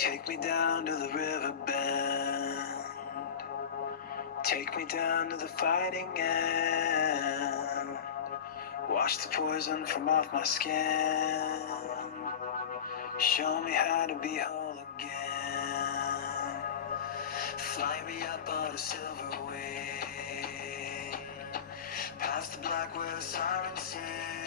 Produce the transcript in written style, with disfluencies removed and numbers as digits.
Take me down to the river bend. Take me down to the fighting end. Wash the poison from off my skin. Show me how to be whole again. Fly me up on a silver wing, past the black where the sirens sing.